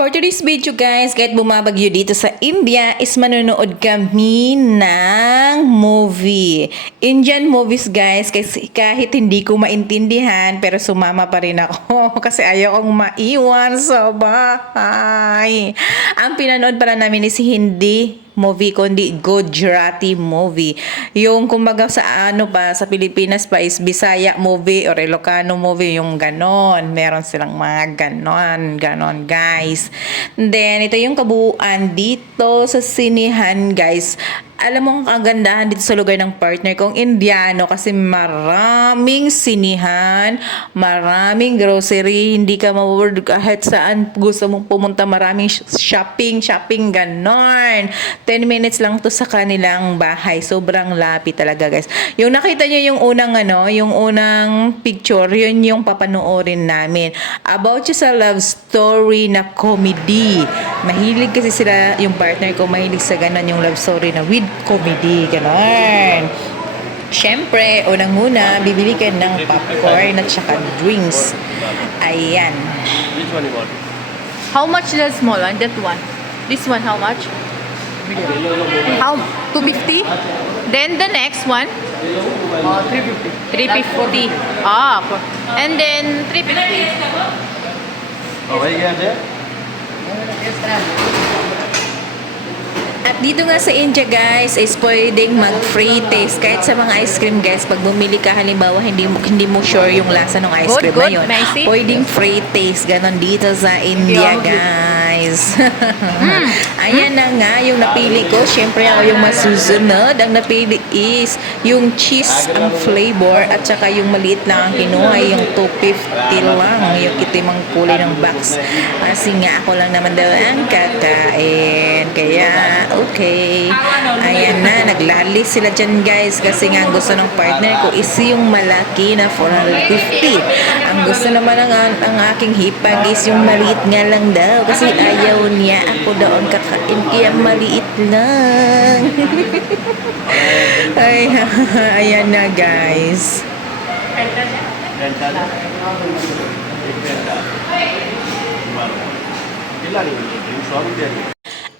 For today's video guys, kahit bumabagyo dito sa India, is manonood kami ng movie. Indian movies guys, kasi kahit hindi ko maintindihan, pero sumama pa rin ako kasi ayaw kong maiwan sa bahay. Ang pinanood pala namin is hindi movie kundi Gujarati movie. Yung kumbaga sa sa Pilipinas pa is Bisaya movie or Ilocano movie, yung ganon. Meron silang mga ganon guys. Then ito yung kabuuan dito sa sinihan guys. Alam mo ang kagandahan dito sa lugar ng partner kong Indiano kasi maraming sinihan, maraming grocery, hindi ka mawaward kahit saan gusto mong pumunta, maraming shopping, ganon. 10 minutes lang to sa kanilang bahay. Sobrang lapit talaga guys. Yung nakita nyo yung unang picture, yun yung papanoorin namin. About yung sa love story na comedy. Mahilig kasi sila, yung partner ko, mahilig sa ganon yung love story na with comedy, ganon. Siyempre, unang-una, bibili ka ng popcorn at saka drinks. Ayan. Which one you want? How much the small one? That one. This one, how much? How? 250? Then the next one? 350. 350. And then 350. Oh, where you there? At dito nga sa India guys, is pwedeng mag-free taste. Kahit sa mga ice cream guys, pag bumili ka halimbawa, hindi mo sure yung lasa ng ice cream na yun. Pwedeng free taste. Ganon dito sa India guys. Ayan na nga, yung napili ko. Siyempre ako yung masusunod. Ang napili is yung cheese ang flavor at saka yung maliit lang ang kinuha. Yung 250 lang. Yung itimang kulay ng box. Kasi nga ako lang naman daw ang kakain. Kaya okay. Ayan na, naglali sila dyan guys kasi nga ang gusto ng partner ko is yung malaki na 450. Ang gusto naman ang aking hipag is yung maliit nga lang daw kasi ayaw niya ako doon kakain kaya maliit lang. Ay, ayan na guys.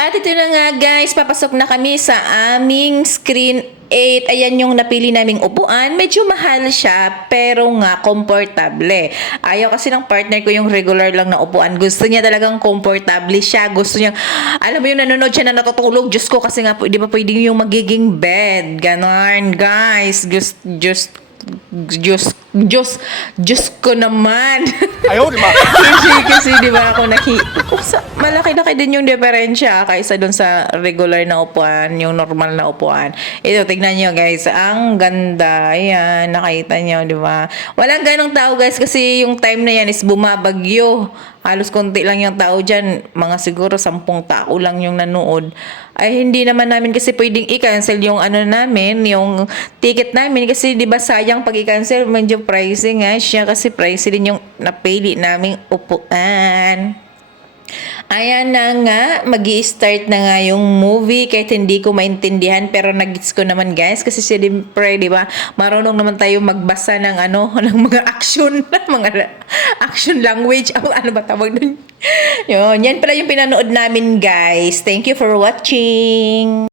At ito na nga guys, papasok na kami sa aming screen 8. Ayan yung napili naming upuan. Medyo mahal siya, pero nga komportable. Ayaw kasi ng partner ko yung regular lang na upuan. Gusto niya talagang komportable siya. Gusto niya, alam mo yung nanonood siya na natutulog. Diyos ko, kasi nga, di ba pwedeng yung magiging bed. Ganon, guys. Diyos ko naman. Ayaw, di ba? kasi di ba ako malaki-laki din yung diferensya kaysa dun sa regular na upuan, yung normal na upuan. Ito, tignan nyo guys, ang ganda. Ayan, nakita nyo, di ba? Walang ganong tao guys kasi yung time na yan is bumabagyo. Halos konti lang yung tao dyan. Mga siguro 10 tao lang yung nanood. Ay, hindi naman namin kasi pwedeng i-cancel yung namin, yung ticket namin. Kasi di ba sayang pag i-cancel, medyo pricey nga siya. Kasi pricey din yung napili naming upuan. Ayan na nga, magi-start na nga yung movie kahit hindi ko maintindihan pero nag-gets ko naman guys kasi siyempre, di ba, marunong naman tayo magbasa ng ng mga action, mga action language, ano ba tawag dun? Yun, yan pala yung pinanood namin guys. Thank you for watching.